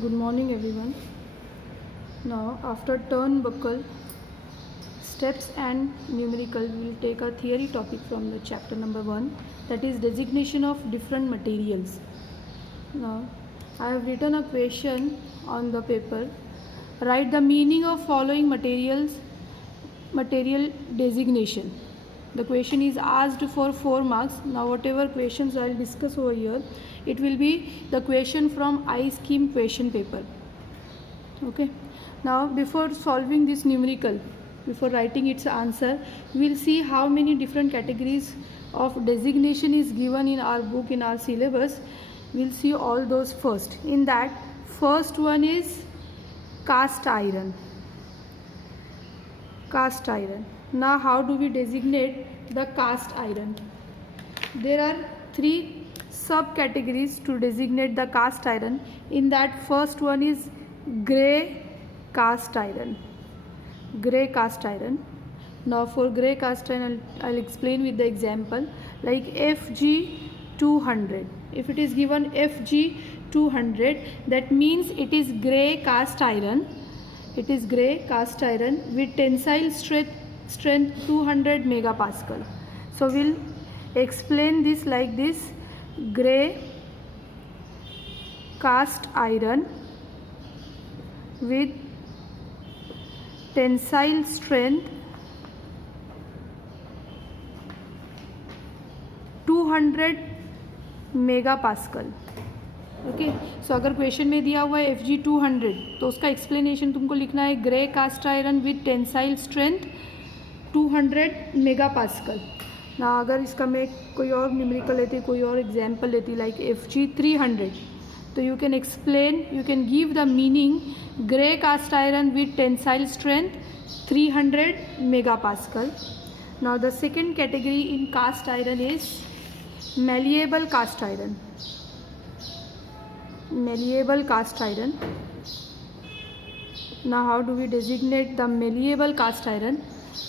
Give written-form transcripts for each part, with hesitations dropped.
Good morning everyone. Now after turnbuckle, steps and numerical, we will take a theory topic from the chapter number 1, that is designation of different materials. Now I have written a question on the paper. Write the meaning of following material designation. The question is asked for 4 marks. Now whatever questions I will discuss over here, it will be the question from I-Scheme question paper. Okay. Now before solving this numerical, before writing its answer, we will see how many different categories of designation is given in our book, in our syllabus. We will see all those first. In that, first one is cast iron. Cast iron. Now how do we designate the cast iron? There are 3 subcategories to designate the cast iron. In that, first one is grey cast iron. Grey cast iron. Now for grey cast iron, I'll explain with the example like FG200. If it is given FG200, that means it is grey cast iron. It is grey cast iron with tensile strength 200 megapascal. So we'll explain this like this: grey cast iron with tensile strength 200 megapascal. Okay. So अगर question में दिया हुआ है FG200, तो उसका explanation तुमको लिखना है grey cast iron with tensile strength 200 megapascal. ना अगर इसका मैं कोई और न्यूमेरिकल लेती, कोई और एग्जांपल लेती लाइक FG300, तो you can explain, you can give the meaning grey cast iron with tensile strength 300 megapascal. Now the second category in cast iron is malleable cast iron. Malleable cast iron. Now how do we designate the malleable cast iron?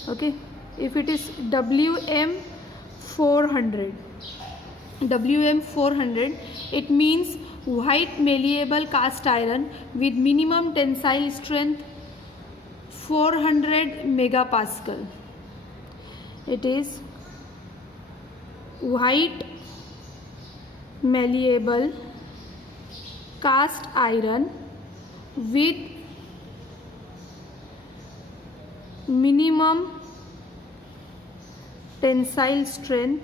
Okay, if it is WM400, it means white malleable cast iron with minimum tensile strength 400 megapascal. It is white malleable cast iron with minimum tensile strength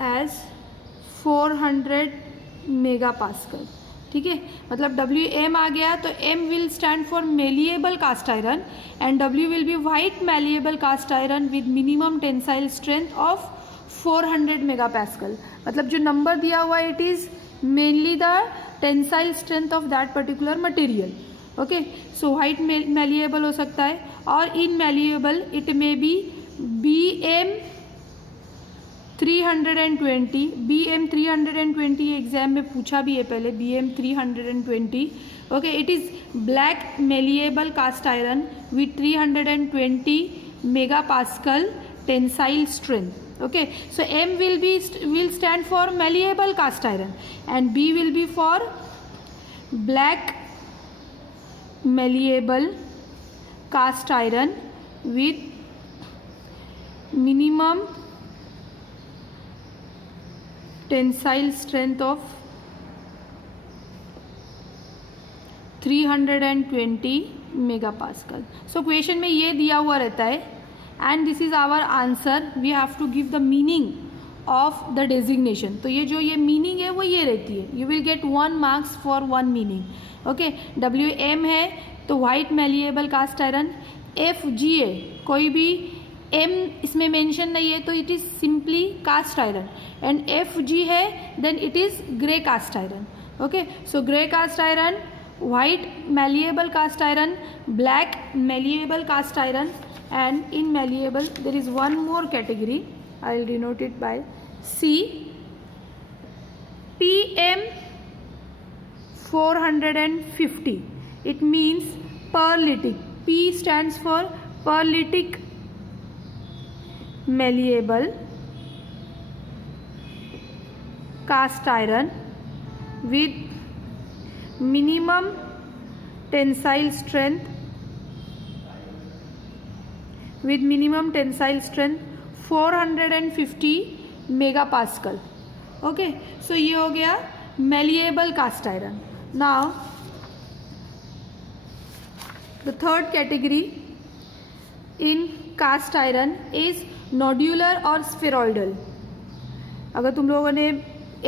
as 400 megapascal. ठीक है, मतलब WM आ गया तो M will stand for malleable cast iron and W will be white malleable cast iron with minimum tensile strength of 400 megapascal. मतलब जो number दिया हुआ है, it is mainly the tensile strength of that particular material. Okay, so white malleable हो सकता है और immalleable it may be BM320. BM320 exam में पूछा भी है पहले, BM320. Okay, it is black malleable cast iron with 320 megapascal tensile strength. Okay, so M will stand for malleable cast iron and B will be for black malleable cast iron with minimum tensile strength of 320 megapascal. So question में ये दिया हुआ रहता है and this is our answer. We have to give the meaning of the designation. तो ये जो ये मीनिंग है वो ये रहती है. You will get 1 marks for 1 meaning. Okay, WM है तो white malleable cast iron. FGA कोई भी M इसमें मेंशन नहीं है तो it is simply cast iron and FG है then it is grey cast iron. Okay, so grey cast iron, white malleable cast iron, black malleable cast iron and immalleable. There is one more category, I will denote it by C. PM450, it means perlitic. P stands for perlitic malleable cast iron with minimum tensile strength 450 megapascal. Okay, so ये हो गया malleable cast iron. Now the third category in cast iron is nodular और spheroidal. अगर तुम लोगों ने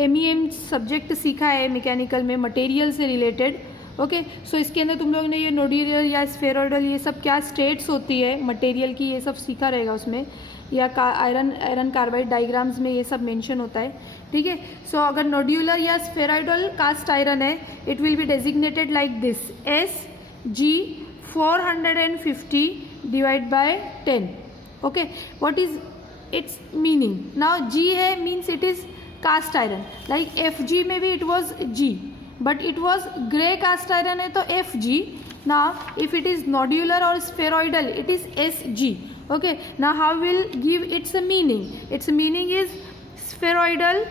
MEM subject सीखा है मैकेनिकल में मटेरियल से रिलेटेड, ओके, सो इसके अंदर तुम लोगों ने ये नोड्यूलर या स्फेरॉइडल ये सब क्या स्टेट्स होती है मटेरियल की, ये सब सीखा रहेगा उसमें, या आयरन कार्बाइड डायग्राम्स में ये सब मेंशन होता है. ठीक है, सो अगर नोड्यूलर या स्फेरॉइडल कास्ट आयरन है, it will be designated like this SG 450 divide by 10. Okay, what is its meaning? Now G है means it is cast iron, like FG में भी it was G, but it was grey cast iron है तो FG. Now if it is nodular or spheroidal it is SG. Okay, now how will give its a meaning? Its meaning is spheroidal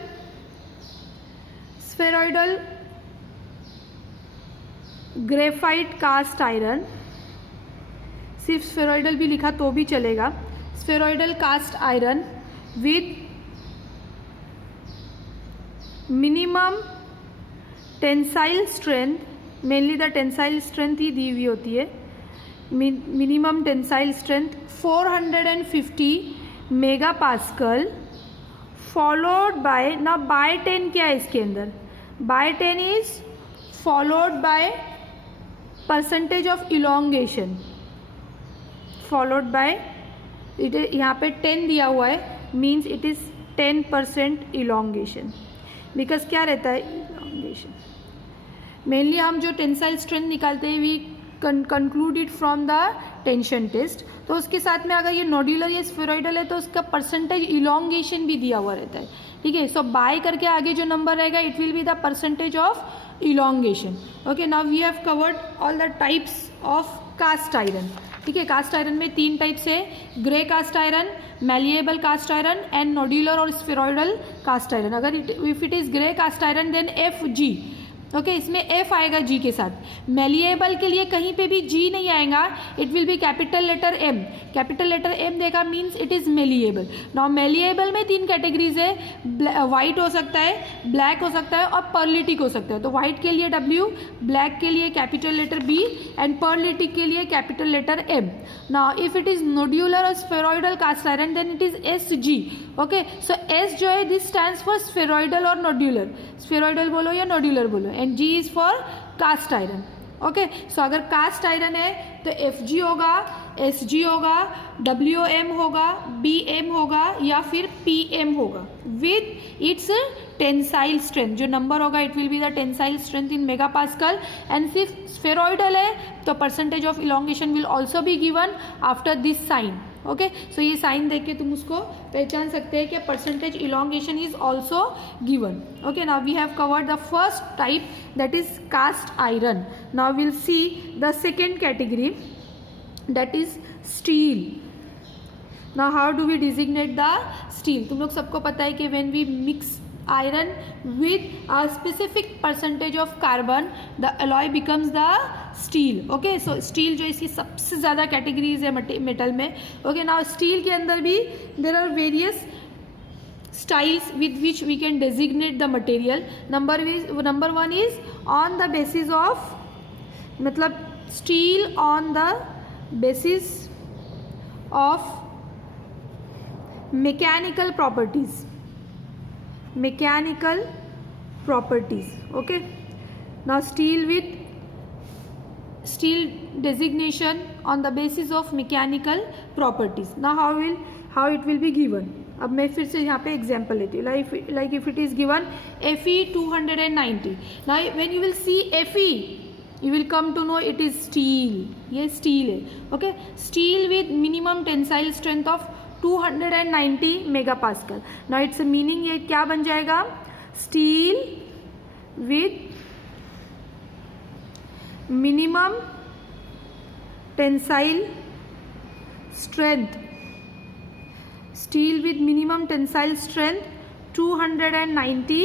graphite cast iron. सिर्फ spheroidal भी लिखा तो भी चलेगा. spheroidal cast iron with minimum tensile strength, mainly the tensile strength ही दी हुई होती है, minimum tensile strength 450 mega pascal, followed by, ना बाय 10 क्या है इसके अंदर, by 10 is followed by percentage of elongation, followed by it, यहाँ पे 10 दिया हुआ है means it is 10% elongation. Because क्या रहता है इलोंगेशन, मेनली हम जो टेंसाइल स्ट्रेंथ निकालते हैं we conclude it from the tension test, तो उसके साथ में अगर ये नोड्यूलर या स्फेरॉइडल है तो उसका परसेंटेज इलोंगेशन भी दिया हुआ रहता है. ठीक है, सो बाय करके आगे जो नंबर रहेगा it will be the percentage of elongation. Okay, now we have covered all the types of cast iron. ठीक है, कास्ट आयरन में 3 टाइप्स है, grey cast iron, malleable cast iron and nodular और spheroidal cast iron. अगर if it is grey cast iron then FG. Okay, इसमें F आएगा G के साथ. मैलिएबल के लिए कहीं पे भी G नहीं आएगा, it will be capital letter M. Capital letter M देगा means it is malleable. Now malleable में 3 कैटेगरीज है, वाइट हो सकता है, ब्लैक हो सकता है और पर्लिटिक हो सकता है. तो वाइट के लिए W, ब्लैक के लिए capital letter B and pearlitic के लिए capital letter M. Now if it is nodular और spheroidal cast iron then it is SG. Okay, so S जो है दिस स्टैंड्स फॉर स्फेरॉइडल और नोड्यूलर, स्फेरॉइडल बोलो या नोड्यूलर बोलो, and G is for cast iron. Okay, so अगर cast iron है तो FG होगा, SG होगा, WM होगा, BM होगा या फिर PM होगा विथ इट्स टेंसाइल स्ट्रेंथ. जो नंबर होगा it will be the tensile strength in mega pascal. And सिर्फ स्फेरॉइडल है तो percentage of elongation will also be given after this sign. Okay, so ये साइन देख के तुम उसको पहचान सकते हैं कि percentage elongation is also given. Okay, now we have covered the first type that is cast iron. Now will see the second category that is steel. Now how do we designate the steel? तुम लोग सबको पता है कि when we mix iron with a specific percentage of carbon the alloy becomes the steel. Okay, so steel जो इसकी सबसे ज़्यादा कैटेगरीज है मेटल में. ओके, नाउ स्टील के अंदर भी there are various styles with which we can designate the material. Number 1 is on the basis of, मतलब steel on the basis of mechanical properties. Okay, now steel designation on the basis of mechanical properties. Now how it will be given? अब मैं फिर से यहाँ पे example लेती हूँ. like if it is given Fe 290. now when you will see Fe you will come to know it is steel. ये steel है. okay, steel with minimum tensile strength of 290 megapascal. now its meaning ये क्या बन जाएगा? steel with minimum tensile strength, steel with minimum tensile strength 290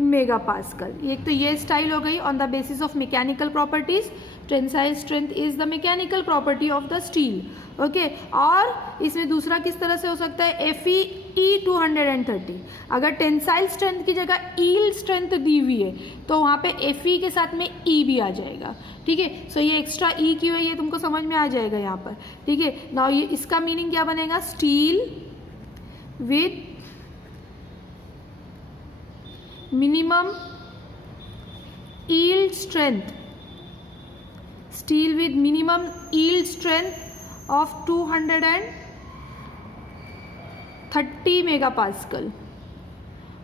mega pascal. एक तो ये style हो गई on the basis of mechanical properties, tensile strength is the mechanical property of the steel, okay. और इसमें दूसरा किस तरह से हो सकता है, FeE 230। अगर टेंसाइल स्ट्रेंथ की जगह ईल्ड स्ट्रेंथ दी हुई है तो वहाँ पे Fe के साथ में E भी आ जाएगा, ठीक है। सो ये एक्स्ट्रा E क्यों है ये तुमको समझ में आ जाएगा यहाँ पर, ठीक है। नाउ ये इसका मीनिंग क्या बनेगा, steel with minimum yield strength, steel with minimum yield strength of 230 megapascal,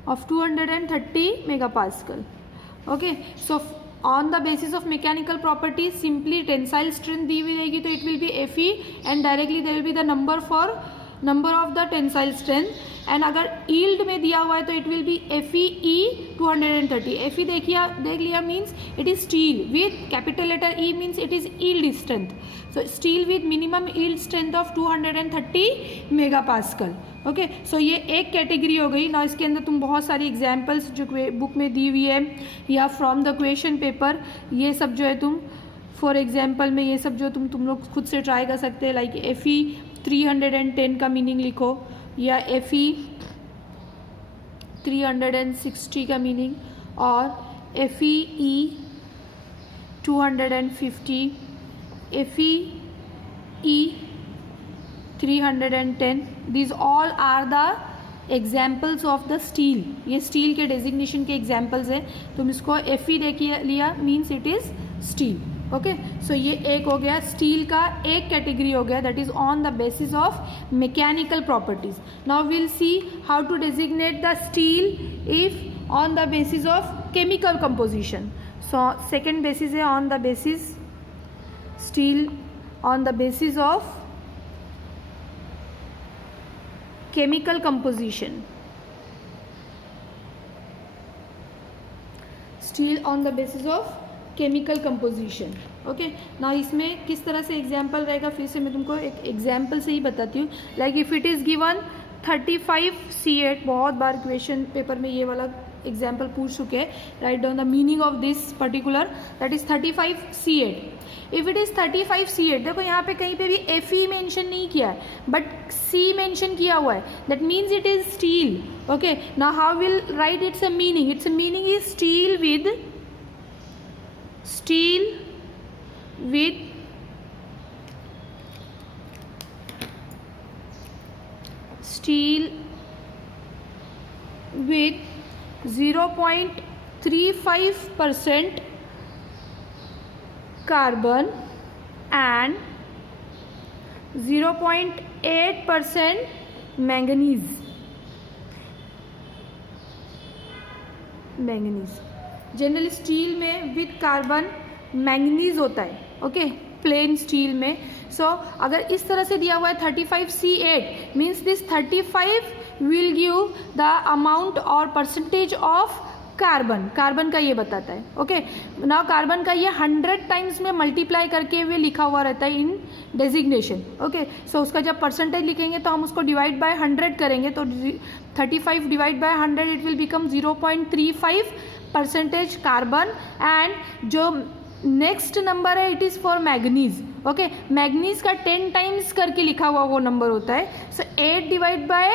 of 230 megapascal, okay। So on the basis of mechanical properties simply tensile strength दी हुई रहेगी तो it will be Fe and directly there will be the number of the tensile strength, and अगर yield में दिया हुआ है तो it will be FeE 230। Fe देख लिया means it is steel with capital letter E means it is yield strength, so steel with minimum yield strength of 230 mega pascal, okay. So ये एक कैटेगरी हो गई ना। इसके अंदर तुम बहुत सारी एग्जाम्पल्स जो बुक में दी हुई है या फ्रॉम द क्वेश्चन पेपर, ये सब जो है तुम फॉर एग्जाम्पल में ये सब जो तुम लोग खुद से ट्राई कर सकते हैं। लाइक Fe 310 का मीनिंग लिखो या Fe 360 का मीनिंग, और FeE 250, FeE 310, these all are the examples of the steel. ये स्टील के डेजिग्नेशन के एग्जाम्पल्स है। तुम इसको Fe देख लिया means it is steel, okay. So ये एक हो गया स्टील का एक कैटेगरी हो गया, that is on the basis of mechanical properties. Now will see how to designate the steel if on the basis of chemical composition. So second basis है on the basis steel on the basis of chemical composition, steel on the basis of chemical composition, okay. ना इसमें किस तरह से example रहेगा, फिर से मैं तुमको एक एग्जाम्पल से ही बताती हूँ। Like if it is given 35C8, बहुत बार क्वेश्चन पेपर में ये वाला एग्जाम्पल पूछ चुके हैं। Write down the meaning of this particular, that is 35C8। If it is 35C8, देखो यहाँ पे कहीं पे भी Fe मेंशन नहीं किया है बट C मेंशन किया हुआ है, that means it is steel, okay. Now how will write it's a meaning, it's a meaning is steel with steel with 0.35% carbon and 0.8% manganese. Generally steel में with carbon manganese होता है, okay, plane steel में। सो अगर इस तरह से दिया हुआ है 35C8 means this 35 will give the amount और परसेंटेज ऑफ कार्बन का ये बताता है, ओके। नाउ कार्बन का ये 100 टाइम्स में मल्टीप्लाई करके हुए लिखा हुआ रहता है इन डेजिग्नेशन, ओके। सो उसका जब परसेंटेज लिखेंगे तो हम उसको डिवाइड बाय 100 करेंगे, तो 35 divide by 100 it will become 0.35% carbon. And जो नेक्स्ट नंबर है it is for manganese, okay. Manganese का 10 टाइम्स करके लिखा हुआ वो नंबर होता है। सो 8 डिवाइड बाय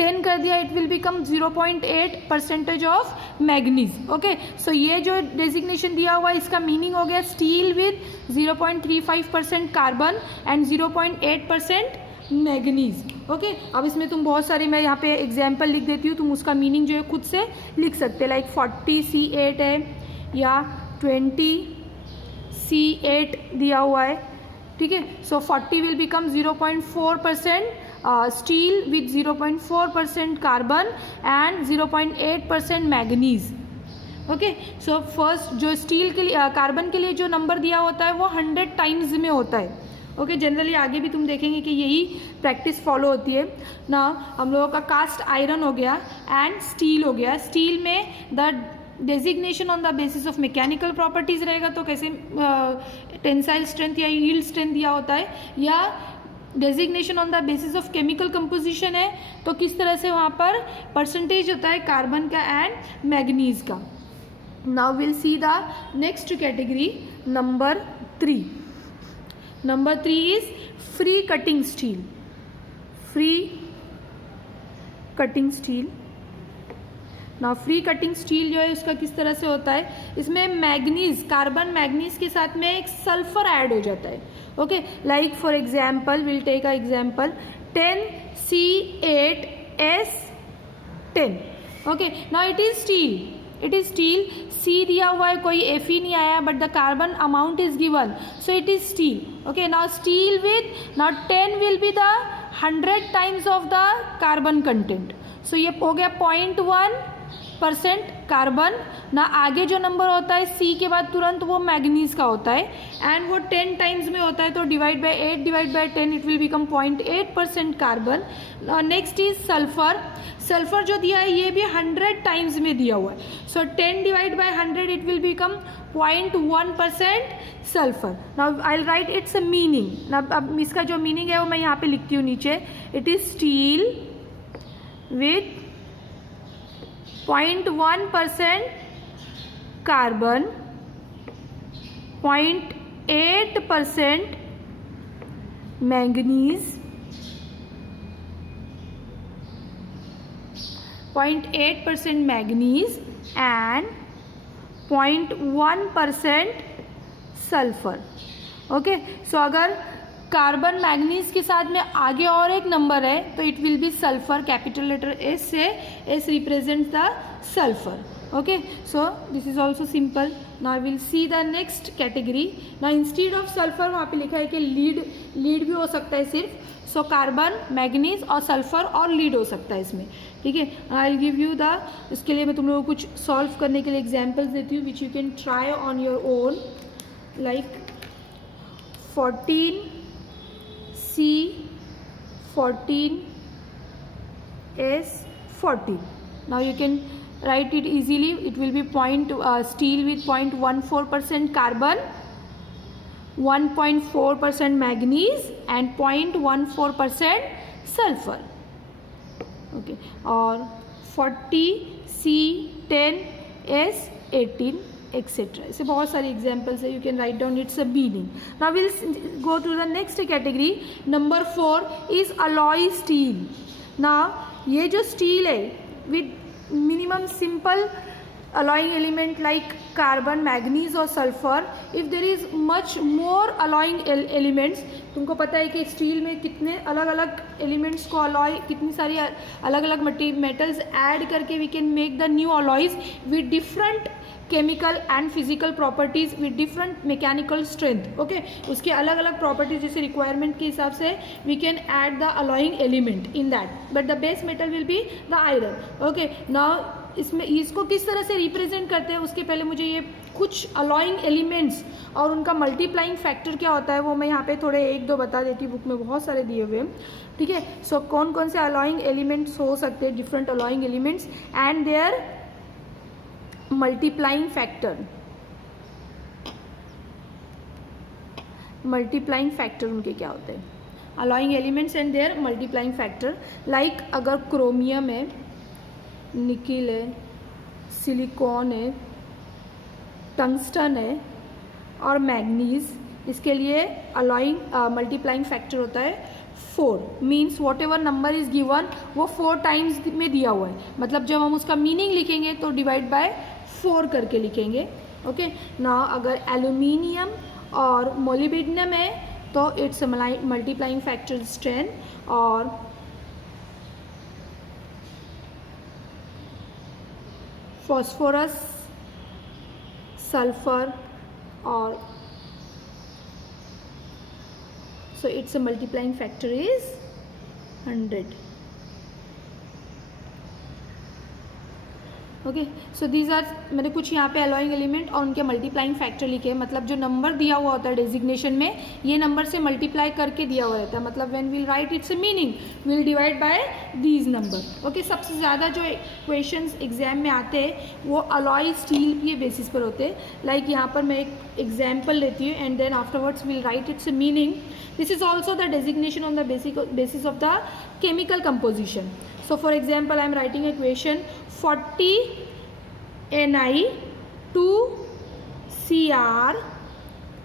10 कर दिया, it will become 0.8% of manganese, okay. So ये जो डेजिग्नेशन दिया हुआ है इसका मीनिंग हो गया steel with 0.35% carbon and 0.8% manganese, okay. अब इसमें तुम बहुत सारे, मैं यहाँ पे एग्जाम्पल लिख देती हूँ, तुम उसका मीनिंग जो है खुद से लिख सकते हैं। लाइक 40C8 है या 20C8 दिया हुआ है, ठीक है। सो 40 will become 0.4% steel with 0.4% carbon and 0.8% manganese, okay. So first जो स्टील के लिए कार्बन के लिए जो नंबर दिया होता है वो 100 टाइम्स में होता है, ओके। जनरली आगे भी तुम देखेंगे कि यही प्रैक्टिस फॉलो होती है ना। हम लोगों का कास्ट आयरन हो गया एंड स्टील हो गया। स्टील में the designation on the basis of mechanical properties रहेगा, तो कैसे टेंसाइल स्ट्रेंथ या यील्ड स्ट्रेंथ दिया होता है, या designation on the basis of chemical composition है, तो किस तरह से वहाँ पर परसेंटेज होता है कार्बन का एंड मैग्नीज का. Now will see the next category number 3. Number 3 is free cutting steel. Free cutting steel. ना फ्री कटिंग स्टील जो है उसका किस तरह से होता है, इसमें मैग्नीज, कार्बन मैग्नीज के साथ में एक सल्फर ऐड हो जाता है. Okay, like for example will take a example 10C8S10. Okay, now it is steel. It is steel. C दिया हुआ है, कोई Fe नहीं आया, but the carbon amount is given, so it is steel. Okay, now steel with now 10 will be the 100 times of the carbon content. So ये हो गया 0.1% carbon ना. आगे जो नंबर होता है सी के बाद तुरंत वो मैग्नीज का होता है एंड वो 10 टाइम्स में होता है, तो divide by 8 divide by 10 it will become 0.8% carbon. Next is sulphur. Sulphur जो दिया है ये भी 100 टाइम्स में दिया हुआ है, सो 10 divide by 100 it will become 0.1% sulphur. Now I will write it's a meaning. ना अब इसका जो मीनिंग है वो मैं यहाँ पे लिखती हूँ नीचे. It is steel with 0.1% carbon, 0.8% manganese, 0.8% manganese and 0.1% sulfur. Okay, so अगर कार्बन मैग्नीज के साथ में आगे और एक नंबर है तो it will be sulphur. Capital letter S से, S represents the sulphur. Okay, so this is also simple. Now will see the next category. Now instead of sulphur वहाँ पे लिखा है कि लीड भी हो सकता है सिर्फ. सो कार्बन, मैग्नीज और सल्फर और लीड हो सकता है इसमें. ठीक है, आई विल गिव यू द, इसके लिए मैं तुम लोगों को कुछ सॉल्व करने के लिए एग्जाम्पल्स देती हूँ which you can try on your own. Like 14C14S14. Now you can write it easily. It will be steel with 0.14% carbon, 1.4% manganese and 0.14% sulfur. Okay, or 40C10S18 etcetera. ऐसे बहुत सारे एग्जाम्पल्स है. You can write down its a meaning. Now will go to the next category. Number 4 is alloy steel. Now ये जो steel है with minimum simple alloying element like carbon, manganese और sulphur. If there is much more alloying elements, तुमको पता है कि steel में कितने अलग अलग एलिमेंट्स को अलॉय, कितनी सारी अलग अलग मेटल्स ऐड करके we can make the new alloys with different chemical and physical properties with different mechanical strength. Okay, उसके अलग अलग प्रॉपर्टीज जैसे रिक्वायरमेंट के हिसाब से we can add the alloying element in that, but the base metal will be the iron. Okay, now इसमें इसको किस तरह से रिप्रेजेंट करते हैं उसके पहले मुझे ये कुछ अलॉइंग एलिमेंट्स और उनका मल्टीप्लाइंग फैक्टर क्या होता है वो मैं यहाँ पे थोड़े 1-2 बता देती हूँ. बुक में बहुत सारे दिए हुए हैं. ठीक है, सो कौन कौन से अलॉइंग एलिमेंट्स हो सकते हैं, different alloying elements and their multiplying factor. Multiplying factor उनके क्या होते हैं, alloying elements and their multiplying factor. Like अगर क्रोमियम है, निकिल है, सिलिकॉन है, टंगस्टन है और मैग्नीज, इसके लिए अलॉइंग मल्टीप्लाइंग फैक्टर होता है 4. Means what ever number is given वो 4 टाइम्स में दिया हुआ है. मतलब जब हम उसका मीनिंग लिखेंगे तो डिवाइड बाय 4 करके लिखेंगे. ओके, नाउ अगर एल्यूमिनियम और मोलिब्डेनम है तो इट्स मल्टीप्लाइंग फैक्टर 10 और फॉस्फोरस, सल्फर और so its a multiplying factor is 100. Okay, so these are, मैंने कुछ यहाँ पे अलॉइंग एलिमेंट और उनके मल्टीप्लाइंग फैक्टर लिखे, मतलब जो नंबर दिया हुआ होता है डेजिग्नेशन में, ये नंबर से मल्टीप्लाई करके दिया हुआ रहता है, मतलब when will write its meaning will divide by these number. Okay, सबसे ज़्यादा जो क्वेश्चंस एग्जाम में आते हैं वो अलॉय स्टील के बेसिस पर होते हैं। लाइक यहाँ पर मैं एक एग्जाम्पल लेती हूँ and then afterwards will write its meaning. This is also the designation on the basis of the chemical composition. So for example, I am writing a equation 40 Ni 2 Cr,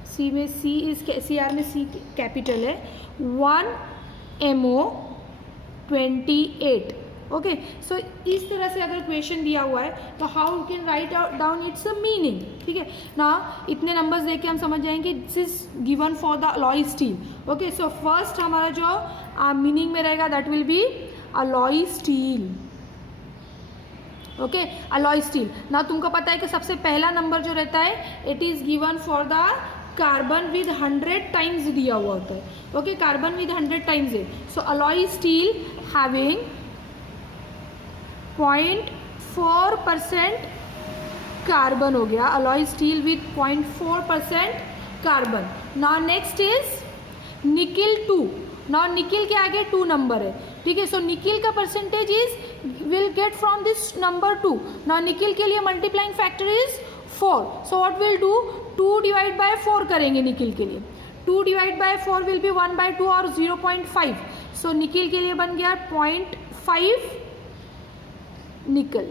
C में C is Cr में C capital है, 1 MO 28। Okay, so इस तरह से अगर question दिया हुआ है तो how you can write down its meaning. ठीक है ना, इतने नंबर्स देख के हम समझ जाएंगे this is given for the alloy steel. Okay, so first हमारा जो मीनिंग में रहेगा that will be alloy steel. Okay, alloy steel ना, तुमको पता है कि सबसे पहला नंबर जो रहता है it is given for the carbon with 100 times दिया हुआ होता है। ओके, कार्बन विद 100 टाइम्स है, so alloy steel having 0.4% carbon हो गया, alloy steel with 0.4% carbon. Now next is nickel 2। Now nickel के आगे 2 नंबर है, ठीक है, सो निकिल का percentage is will get from this number 2। Now nickel के लिए multiplying factor is 4, so what will do, 2 divide by 4 करेंगे nickel के लिए। 2 डिवाइड बाय 4 विल बी 1/2 और 0.5, सो निकिल के लिए बन गया 0.5 निकल,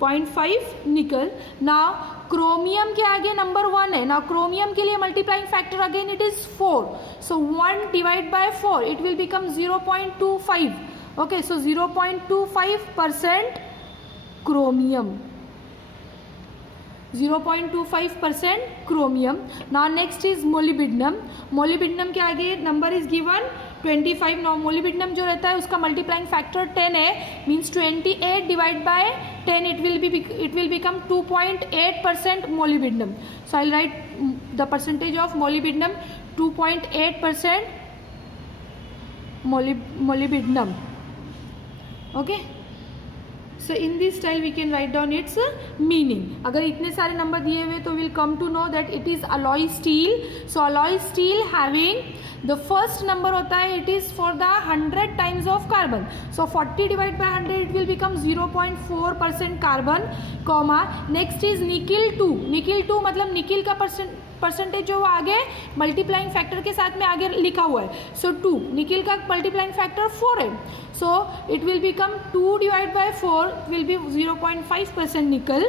0.5 निकल। नाउ क्रोमियम के आगे नंबर 1 है, नाउ क्रोमियम के लिए multiplying factor again it is 4, so 1 divide by 4 it will become 0.25। Okay, so 0.25% chromium, 0.25% chromium. Now next is molybdenum. Molybdenum के आगे number is given 25। Now molybdenum जो रहता है उसका मल्टीप्लाइंग फैक्टर 10 है, means 28 divide by 10 it will become 2.8% molybdenum. So I right the percentage of molybdenum 2.8% molybdenum. Okay, so in this style we can write down its meaning. अगर इतने सारे number दिए हुए तो will come to know that it is alloy steel. So alloy steel having the first number होता है it is for the 100 times of carbon, so 40 divide by 100 it will become 0.4% carbon, comma. Next is nickel 2। Nickel 2 मतलब nickel का percentage जो आगे multiplying factor के साथ में आगे लिखा हुआ है, सो 2, निकिल का मल्टीप्लाइंग फैक्टर 4 है, सो it will become 2 divide by 4 will be 0.5% निकल।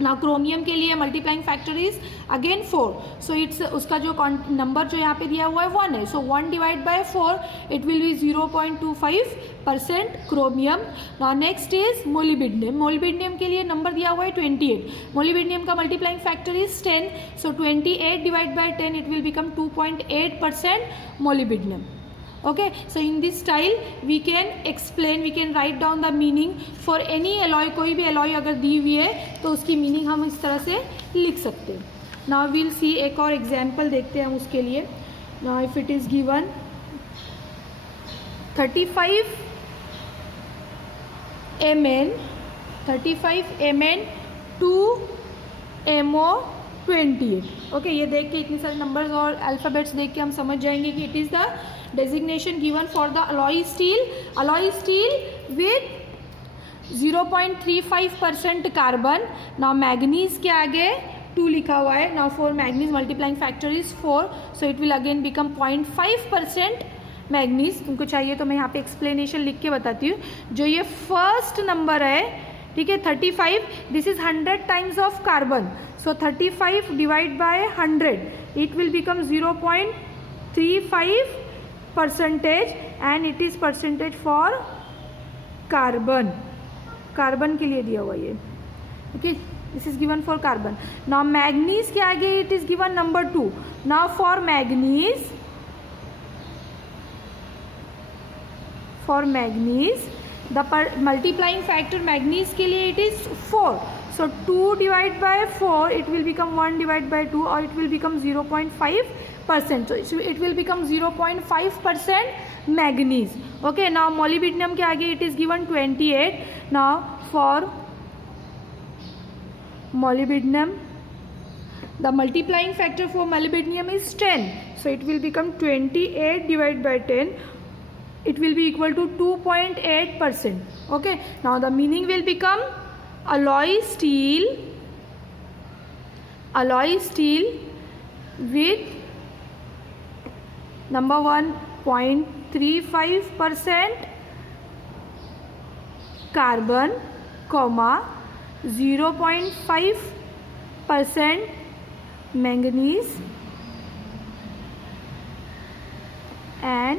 ना क्रोमियम के लिए multiplying factor is again 4, so it's उसका जो नंबर जो यहाँ पे दिया हुआ है 1 है, सो 1 divide by 4 it will B 0.25% chromium. ना नेक्स्ट इज मोलिबिडनम। मोलिबिडनम के लिए नंबर दिया हुआ है 28, मोलिबिडनम का multiplying factor is 10, so 28 divide by 10 it will become 2.8% molybdenum. Okay, so in this style we can explain, we can write down the meaning for any alloy। कोई भी alloy अगर दी हुई है तो उसकी meaning हम इस तरह से लिख सकते हैं। Now we'll see, एक और example देखते हैं हम उसके लिए। Now if it is given 35 Mn 2 MO 28। Okay, ये देख के इतने सारे नंबर्स और अल्फ़ाबेट्स देख के हम समझ जाएंगे कि it is the designation given for the alloy steel. Alloy steel with 0.35% carbon. Now manganese के आगे 2 लिखा हुआ है, now for manganese multiplying factor is 4, so it will again become 0.5% manganese. तुमको चाहिए तो मैं यहाँ पे एक्सप्लेनेशन लिख के बताती हूँ। जो ये फर्स्ट नंबर है, ठीक है, 35, this is 100 times of carbon, so 35 divide by 100 it will become 0.35% and it is percentage for carbon. Carbon के लिए दिया हुआ ये, okay, this is given for carbon. Now manganese के आगे it is given number 2। Now for manganese the multiplying factor manganese के लिए it is 4, so 2 divide by 4 it will become 1 divide by 2 और it will become 0.5%, so it will become 0.5% manganese. Okay, now molybdenum के आगे it is given 28. Now for molybdenum, the multiplying factor for molybdenum is 10. So it will become 28 divided by 10. It will be equal to 2.8%. Okay, now the meaning will become alloy steel with number 1 0.35% carbon, 0.5% manganese and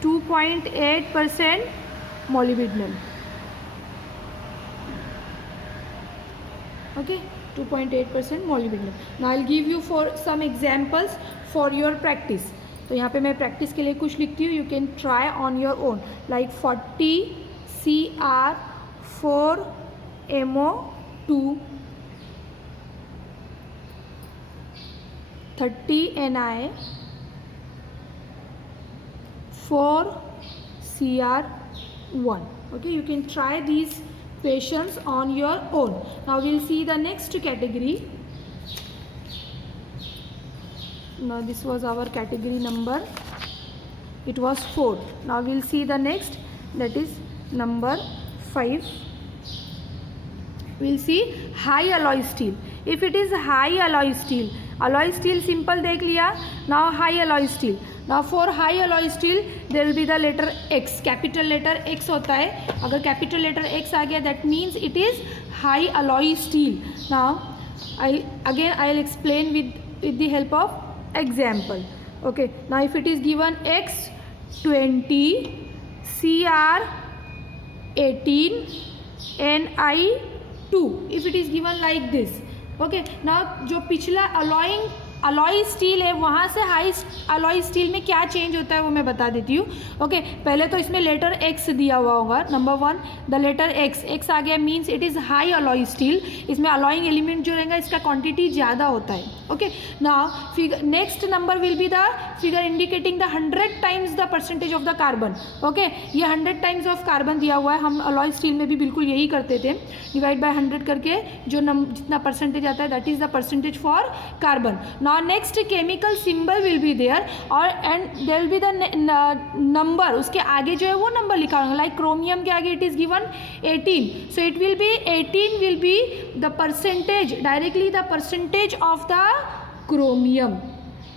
2.8% molybdenum. Okay, 2.8% molybdenum. Now I'll give you for some examples for your practice. तो यहाँ पे मैं practice के लिए कुछ लिखती हूँ. You can try on your own. Like 40 Cr4MO2, 30 Ni, 4 Cr1. Okay, you can try these questions on your own. Now we'll see the next category. Now this was our category number, it was 4. Now we'll see the next, that is number 5. We'll see high alloy steel. If it is high alloy steel simple देख लिया. Now high alloy steel. Now for high alloy steel there will be the letter X, capital letter X होता है. अगर capital letter X आ गया that means it is high alloy steel. Now I'll explain with the help of example. Okay, now if it is given X20 Cr18 Ni2, if it is given like this. Okay, now जो पिछला alloy steel है वहाँ से high alloy steel में क्या change होता है वो मैं बता देती हूँ. ओके, पहले तो इसमें लेटर एक्स दिया हुआ होगा. नंबर 1 द लेटर एक्स आ गया means it is high alloy steel. इसमें अलॉइंग एलिमेंट जो रहेगा इसका क्वांटिटी ज़्यादा होता है. Okay, now figure next number will be the figure indicating the 100 times the percentage of the carbon. Okay, ये 100 times of carbon दिया हुआ है. हम अलॉय स्टील में भी बिल्कुल यही करते थे, डिवाइड बाय 100 करके जो जितना परसेंटेज आता है that is the percentage for carbon. Now next chemical symbol will be there और and there will be the number. उसके आगे जो है वो नंबर लिखा होगा. लाइक क्रोमियम के आगे it is given 18. So it will be 18 will be the percentage, directly the percentage of the chromium.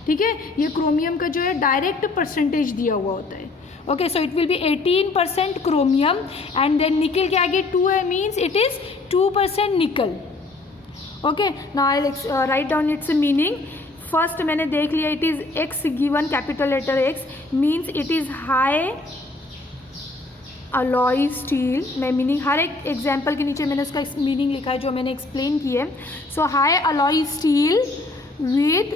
ठीक है, ये क्रोमियम का जो है डायरेक्ट परसेंटेज दिया हुआ होता है. Okay, so it will be 18% chromium and then nickel के आगे 2 है means it is 2% nickel. Okay, now I write down its meaning. First मैंने देख लिया it is X given, capital letter X means it is high alloy steel. मैं meaning हर एक example के नीचे मैंने उसका मीनिंग लिखा है जो मैंने एक्सप्लेन की है. So high alloy steel with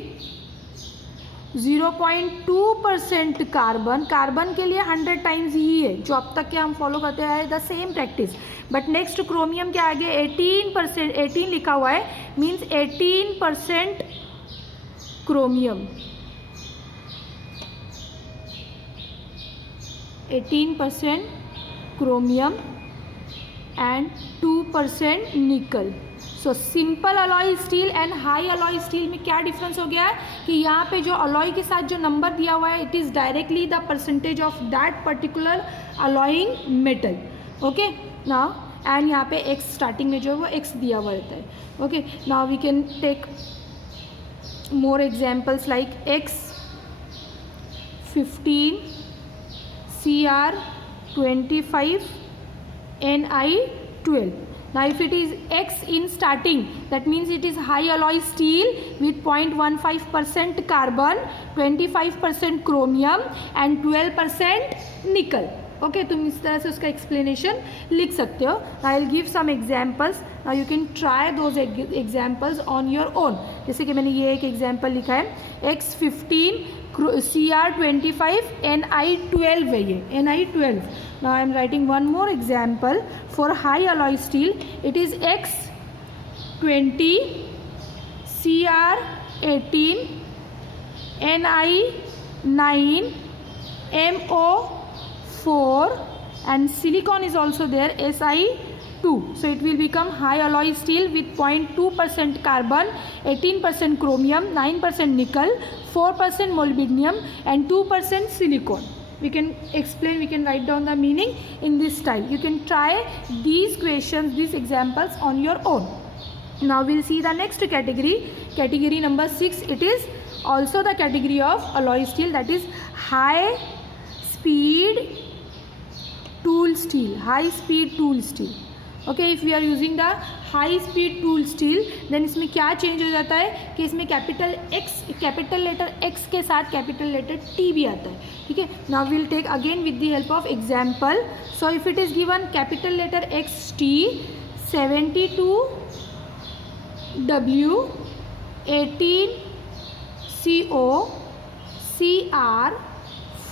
0.2% carbon. Carbon के लिए 100 टाइम्स ही है जो अब तक के हम फॉलो करते आए the same practice. But next chromium के आगे 18% 18 लिखा हुआ है मीन्स 18% क्रोमियम, 18% क्रोमियम एंड 2% निकल. So simple alloy steel and high alloy steel में क्या डिफरेंस हो गया है कि यहाँ पे जो अलॉय के साथ जो नंबर दिया हुआ है it is directly the percentage of that particular alloying metal. Okay, now and यहाँ पे एक्स स्टार्टिंग में जो है वो एक्स दिया हुआ रहता है. Okay, now we can take more examples like X15 Cr25 Ni12. Now if it is X in starting that means it is high alloy steel with 0.15% carbon, 25% chromium and 12% nickel. Okay, तुम इस तरह से उसका explanation लिख सकते हो. I will give some examples. Now you can try those examples on your own. जैसे कि मैंने ये एक एग्जाम्पल लिखा है X15 Cr25 Ni12 है ये Ni12. Now I am writing one more example for high alloy steel. It is X20 Cr18 Ni9 MO4 4 and silicon is also there, Si2. So it will become high alloy steel with 0.2% carbon, 18% chromium, 9% nickel, 4% molybdenum and 2% silicon. We can explain, we can write down the meaning in this style. You can try these questions, these examples on your own. Now we'll see the next category, category number 6. It is also the category of alloy steel, that is high speed tool steel, high speed tool steel. Okay, if we are using the high speed tool steel, then इसमें क्या change हो जाता है कि इसमें capital letter X के साथ capital letter T भी आता है. ठीक है, now will take again with the help of example. So if it is given capital letter XT 72W 18CO CR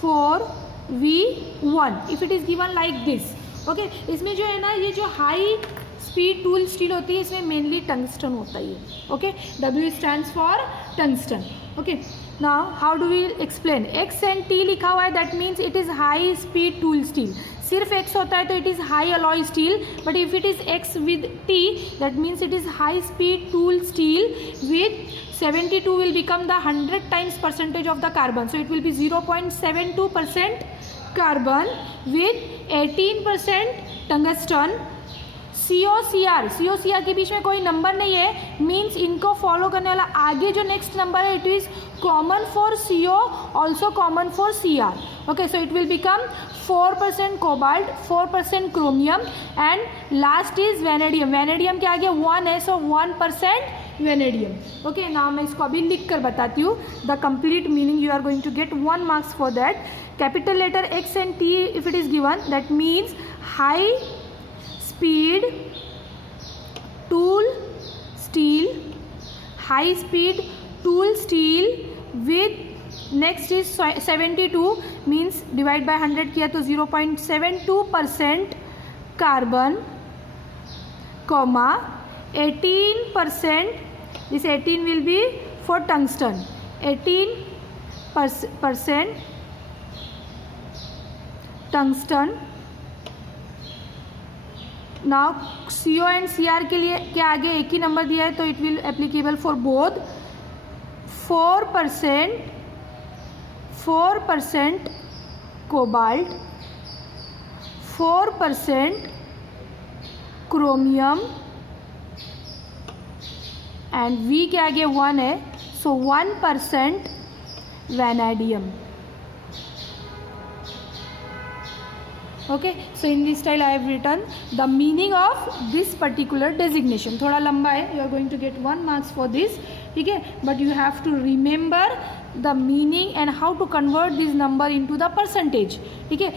4V1. If it is given like this. Okay, इसमें जो है ना, ये जो हाई स्पीड टूल स्टील होती है इसमें mainly tungsten होता ही है. Okay, W stands for tungsten. Okay, now how do we explain. X and T लिखा हुआ है, that means it is high speed tool steel. सिर्फ X होता है तो it is high alloy steel, but if it is X with T that means it is high speed tool steel with 72 will become the 100 times percentage of the carbon. So it will be 0.72% carbon with 18% tungsten. COCR के बीच में कोई number नहीं है, means इनको follow करने वाला आगे जो नेक्स्ट नंबर है it is common for CO, also common for CR. Okay, so it will become 4% cobalt, 4% chromium and last is vanadium. Vanadium के आगे 1 है, सो 1% वेनेडियम. ओके, नाउ मैं इसको अभी लिख कर बताती हूँ. The complete meaning you are going to get 1 marks for that. Capital letter X and T if it is given, that means high speed tool steel, high speed tool steel with next is 72 means divide by 100 किया तो 0.72% carbon, comma 18%, this 18 will be for tungsten, 18% tungsten. Now CO and CR के लिए क्या आगे एक ही number दिया है तो it will applicable for both. 4% cobalt, 4% chromium and V के आगे 1 है, सो 1% vanadium. Okay, so in this style I have written the meaning of this particular designation. थोड़ा लंबा है, you are going to get 1 marks for this. ठीक है, but you have to remember the meaning and how to convert this number into the percentage. ठीक है,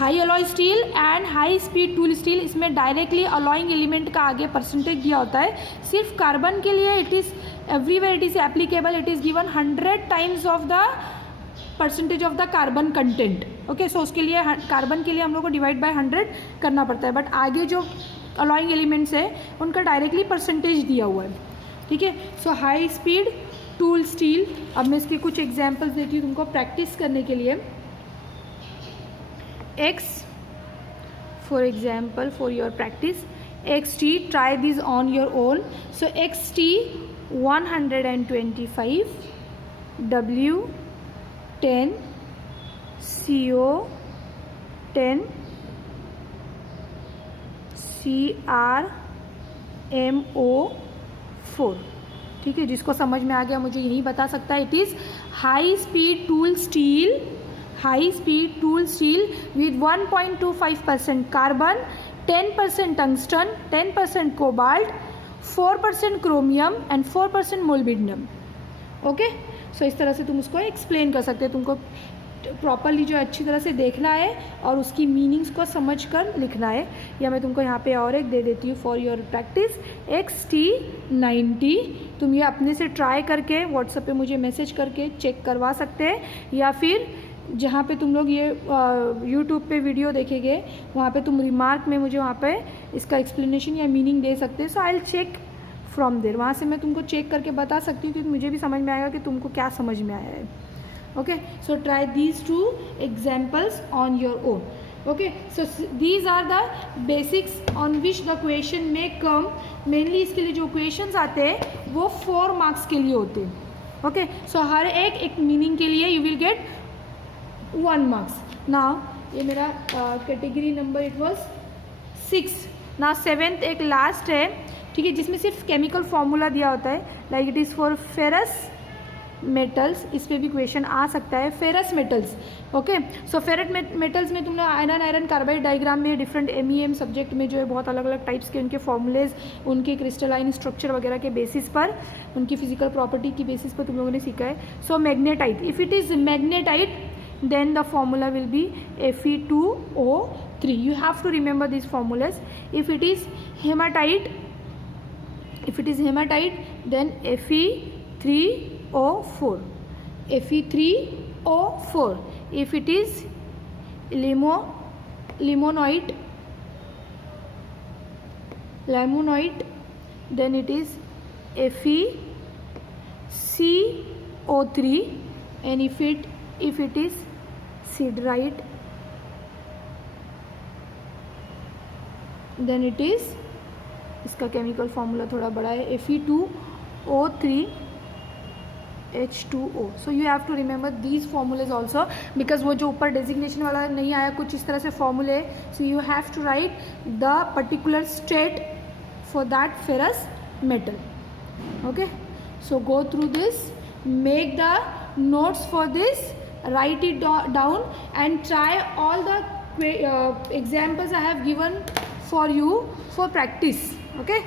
high alloy steel and high speed tool steel, इसमें directly alloying element का आगे percentage दिया होता है. सिर्फ कार्बन के लिए it is everywhere it is applicable, it is given 100 times of the percentage of the carbon content. Okay, so उसके लिए कार्बन के लिए हम लोग को डिवाइड बाय 100 करना पड़ता है, बट आगे जो अलॉइंग एलिमेंट्स है उनका डायरेक्टली परसेंटेज दिया हुआ है. ठीक है, so high speed tool steel. अब मैं इसके कुछ एग्जांपल्स देती हूँ तुमको प्रैक्टिस करने के लिए. X for example for your practice, XT, try this on your own. So XT 125, W 10, CO 10, CR MO 4. ठीक है, जिसको समझ में आ गया मुझे यही बता सकता है. It is high speed tool steel, high speed tool steel with 1.25% carbon, 10% tungsten, 10% cobalt, 4% chromium and 4% molybdenum. Okay, so इस तरह से तुम उसको एक्सप्लेन कर सकते हैं. तुमको प्रॉपरली जो अच्छी तरह से देखना है और उसकी मीनिंग्स को समझ कर लिखना है. या मैं तुमको यहाँ पे और एक दे देती हूँ फॉर योर प्रैक्टिस, XT90. तुम ये अपने से ट्राई करके व्हाट्सएप पे मुझे मैसेज करके चेक करवा सकते हैं, या फिर जहाँ पे तुम लोग ये यूट्यूब पे वीडियो देखेंगे वहाँ पे तुम रिमार्क में मुझे वहाँ पे इसका एक्सप्लेनेशन या मीनिंग दे सकते हैं. So I will check from there, वहाँ से मैं तुमको चेक करके बता सकती हूँ कि मुझे भी समझ में आएगा कि तुमको क्या समझ में आया है. Okay, so try these two examples on your own. Okay, so these are the basics on which the question may come. Mainly इसके लिए जो questions आते हैं वो 4 marks के लिए होते हैं. Okay, so हर एक meaning के लिए you will get 1 marks. Now ये मेरा category number it was 6. Now 7th एक last है, ठीक है, जिसमें सिर्फ केमिकल फार्मूला दिया होता है. Like it is for ferrous metals. इस पर भी क्वेश्चन आ सकता है. Ferrous metals. ओके, सो फेरस मेटल्स में तुमने आयरन कार्बाइड डायग्राम में डिफरेंट MEM सब्जेक्ट में जो है बहुत अलग अलग टाइप्स के उनके फॉर्मूलेज, उनके क्रिस्टलाइन स्ट्रक्चर वगैरह के बेसिस पर, उनकी फिजिकल प्रॉपर्टी की बेसिस पर तुम लोगों ने सीखा है. So magnetite, if it is magnetite then the formula will be Fe2O3. you have to remember these formulas. If it is hematite then Fe3O4. Fe3O4. if it is limonite then it is FeCO3. and if it is siderite then it is, इसका chemical formula थोड़ा बड़ा है, Fe2O3H2O. So you have to remember these formulae also, because वो जो ऊपर designation वाला नहीं आया कुछ इस तरह से फॉर्मूले. So you have to write the particular state for that ferrous metal. Okay, so go through this, make the notes for this, write it down and try all the examples I have given for you for practice. Okay.